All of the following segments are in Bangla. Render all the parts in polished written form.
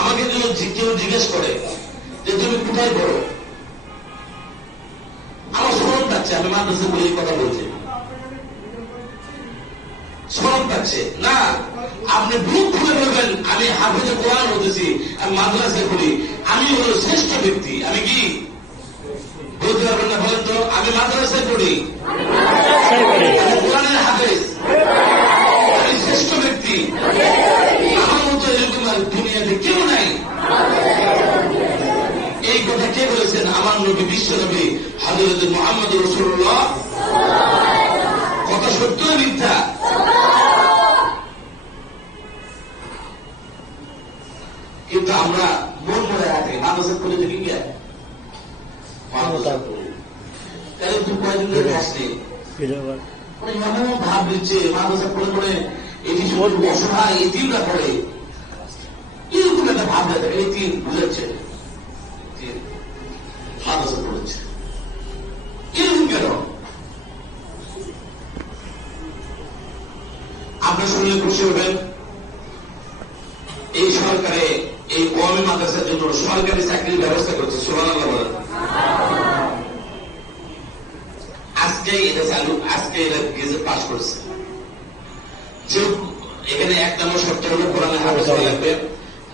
আমাকে কেউ জিজ্ঞেস করে যে তুমি কোথায় পড়ো, আমার স্মরণ পাচ্ছে আমি মাদ্রাসা বলে কথা বলছি, স্মরণ পাচ্ছে না। আপনি বুক খুলে বলবেন আমি হাফেজে কোরআন হতেছি, আমি মাদ্রাসায় পড়ি, আমি হলো শ্রেষ্ঠ ব্যক্তি। আমি কি বলতে পারবেন না বলেন তো? আমি মাদ্রাসায় পড়ি, আমি কোরআনের হাফেজ, আমি শ্রেষ্ঠ ব্যক্তি, আমার মতো এরকম দুনিয়াতে কেউ নাই। এই কথা কে বলেছেন? আমার নবী, বিশ্ব নবী হযরত মুহাম্মদ রাসূলুল্লাহ। কথা সত্য না মিথ্যা? কিন্তু আমরা মন মনে রাখি মাদ্রাসা করে দেখি গিয়া তুই কয়েকদিন ধরে আসলি এমন ভাব দিচ্ছে মাদ্রাসা করে করে এটি অসহায় এতিমরা করে, এরকম একটা ভাব দেখা এতিম বুঝাচ্ছে মাদ্রাসা করেছে এরকম কেন? আপনার শুনলে খুশি হবেন এই সরকারে এই কওমি মাদ্রাসার জন্য সরকারি চাকরির ব্যবস্থা করছে। সুবহানাল্লাহ বলেন। আজকে এটা চালু, আজকে এটা গেজেট পাস করছে। যে এখানে 1 নম্বর শর্ত হলো কোরআনের হাফেজ হওয়া লাগবে,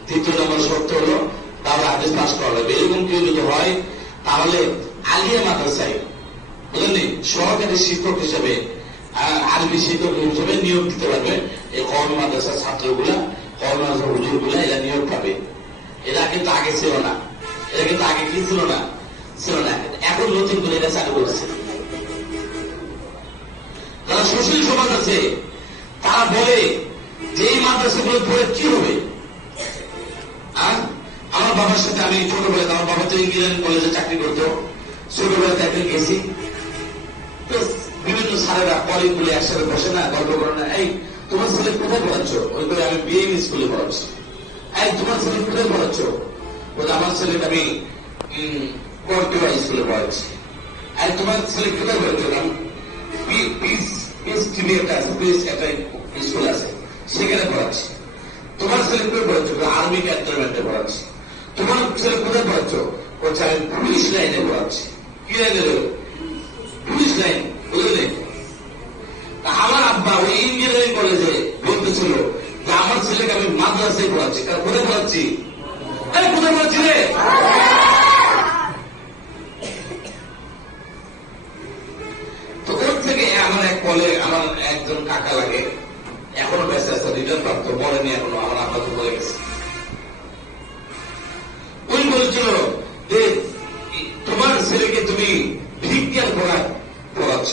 2 নম্বর শর্ত হলো তাহলে হাফেজ পাস করা লাগবে। এরকম কেউ যদি হয় তাহলে আলিয়া মাদ্রাসায় বুঝলেন সহকারী শিক্ষক হিসেবে, আরবি শিক্ষক হিসেবে নিয়োগ দিতে পারবে এই কওমি মাদ্রাসার ছাত্রগুলা, কওমি মাদ্রাসার হুজুরগুলা এরা নিয়োগ পাবে। এরা কিন্তু আগে ছিল না, এরা কিন্তু আগে কি ছিল না, এখন নতুন করে এটা চালু করেছে। যারা সুশীল সমাজ আছে তারা বলে যে এই মাদ্রাসাগুলো পড়ে কি হবে। আমার বাবার সাথে আমি ছোটবেলায়, আমার বাবা তো ইঞ্জিনিয়ারিং কলেজে চাকরি করতো, ছোটবেলায় চাকরি গেছি। বিভিন্ন স্যারেরা কলিং বলে একসাথে বসে না, গল্প করে না, এই তোমার ছেলে কোথায় পড়াচ্ছ? ওই করে আমি বিএম স্কুলে পড়াচ্ছি। এই তোমার ছেলে কোথায় পড়াচ্ছ? বলে আমার ছেলেকে আমি কর্টিয়া স্কুলে পড়াচ্ছি। আর তোমার ছেলে কোথায় পড়াচ্ছ? একটা স্কুল আছে সেখানে পড়াচ্ছি। তোমার ছেলে কোথায় পড়াচ্ছ? আর্মি ক্যান্টনমেন্টে পড়াচ্ছি। তোমার ছেলে কোথায় পড়াচ্ছ? বলছে আমি পুলিশ লাইনে পড়াচ্ছি। কি লাইনে? Police line. বুঝলেন? আমার আব্বা ওই ইঞ্জিনিয়ারিং কলেজে বলতেছিল যে আমার ছেলেকে আমি মাদ্রাসায় পড়াচ্ছি। কারণ কোথায় পড়াচ্ছি? কোথায় পড়াচ্ছি রে? তো ওর থেকে আমার এক কলে আমার একজন কাকা লাগে, এখনো বেঁচে আছে, রিটার্ন প্রাপ্ত, মরেনি এখনো, আমার আব্বা তো বলে গেছে। ওই বলছিল যে তোমার ছেলেকে তুমি ভিক্ষার পড়াচ্ছ,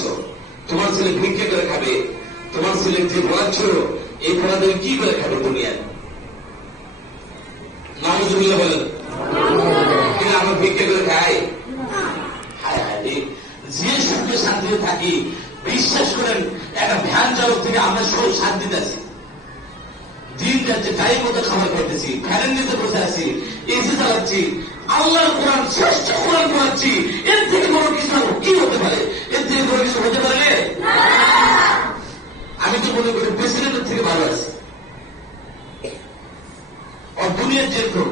তোমার ছেলে ভিক্ষা করে খাবে, তোমার ছেলে যে পড়াচ্ছ এই পড়া তুমি কি করে খাবে দুনিয়ায়? নাউজুবিল্লাহ বলেন। আমরা ভিক্ষা করে খাই? যে সুখে শান্তিতে থাকি, বিশ্বাস করেন একটা ভ্যান চালক থেকে আমরা সব শান্তিতে আছি, দিন যাচ্ছে, টাইম মতো খাবার খাইতেছি, ফ্যানের নিতে বসে আছি, এসি চালাচ্ছি, আল্লাহর কোরআন, শ্রেষ্ঠ কোরআন পড়াচ্ছি। এর থেকে বড় কিছু কি হতে পারে? এর থেকে বড় কিছু হতে পারে? আমি তো মনে করি প্রেসিডেন্টের থেকে ভালো আছি। আর দুনিয়ার যেরকম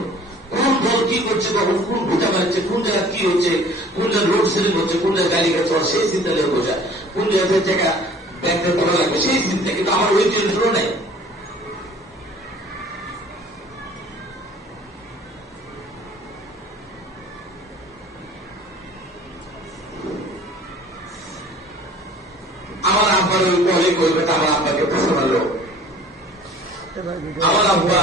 কোন দল কি করছে, কখন কোন ভোটা মারছে, কোন জায়গায় কি হচ্ছে, কোন জায়গায় রোড সেলিং হচ্ছে, কোন জায়গায় গাড়ি গাছ চলে, সেই চিন্তা নিয়ে বোঝা, কোন জায়গায় টাকা ব্যাংকে করা লাগবে সেই চিন্তা। কিন্তু আমার ওই টেনশনও নেই। আমার আব্বার ওই কলে করবে, আমার আব্বাকে প্রশ্ন মারলো। আমার আব্বা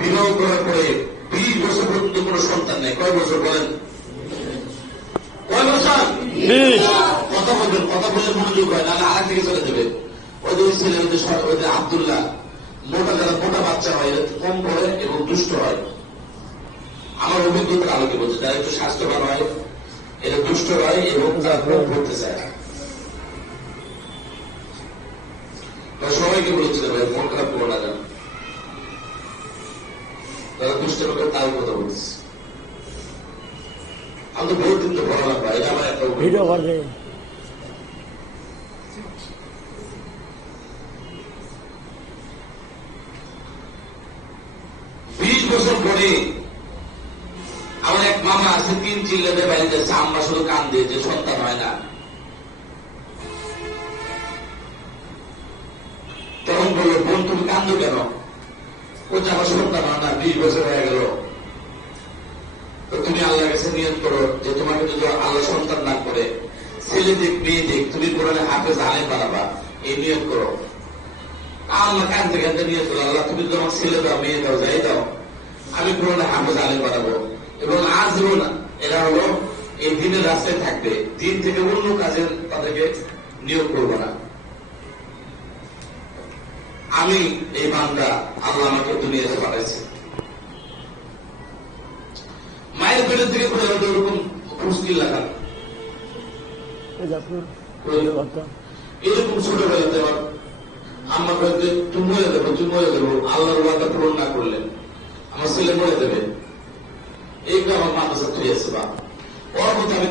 বিবাহ করার পরে 20 বছর পর্যন্ত কোন সন্তান নেই। কয় বছর বলেন? কয় বছর? কথা বলবেন, কথা বললে মনোযোগ হয়, নাহলে আরেক দিকে চলে যাবে। ওদের ছেলে ওদের আব্দুল্লাহ, মোটা যারা মোটা বাচ্চা হয় এরা কম পড়ে এবং দুষ্ট হয়। আমার অভিজ্ঞতার আলোকে বলছে, যারা একটু স্বাস্থ্যবান হয় এরা দুষ্ট হয় এবং তারা কম পড়তে চায়। সবাইকে বলেছিল ভাই মন খারাপ করো না, যান যারা দুষ্ট করে তাই কথা বলছে। আমি তো বহুত দিন তো পড়ালাম ভাই, এটা আমার একটা 20 বছর পরে আমার এক মামা আছে 3 চিল্লাতে বাড়িতে আম্মা শুধু কান দিয়ে যে সন্তান হয় না। তখন বললো, বোন তুমি কান্দো কেন? ও যে আমার সন্তান হয় না, 20 বছর হয়ে গেল। তো তুমি আল্লাহর কাছে নিয়ত করো যে তোমাকে যদি আল্লাহ সন্তান না করে, ছেলে দিক মেয়ে দিক, তুমি কোরআনে হাফেজ আলেম বানাবা, এই নিয়ত করো। আল্লাহ কান্দতে কান্দতে নিয়ত করো, আল্লাহ তুমি যদি আমার ছেলে দাও মেয়ে দাও যাই দাও, আমি কোরআনে হাফেজ আলেম বানাবো। এবং আজীবন এরা হলো এই দিনের রাস্তায় থাকবে, দিন থেকে অন্য কাজে তাদেরকে নিয়োগ করবো না। আমি এই বান্দা, আল্লাহ আমাকে দুনিয়াতে পাঠাইছে। মায়ের পেটের থেকে করে হয়তো ওরকম মুশকিল লাগান, এরকম ছোটবেলাতে আমার আম্মা বলতে তুমি মরে দেবো, তুমি মরে দেবো, আল্লাহর ওয়াদা পূরণ না করলেন আমার ছেলে মরে দেবে। এই আমার মাদ্রাসা তুই আছে বা ওর মতো আমি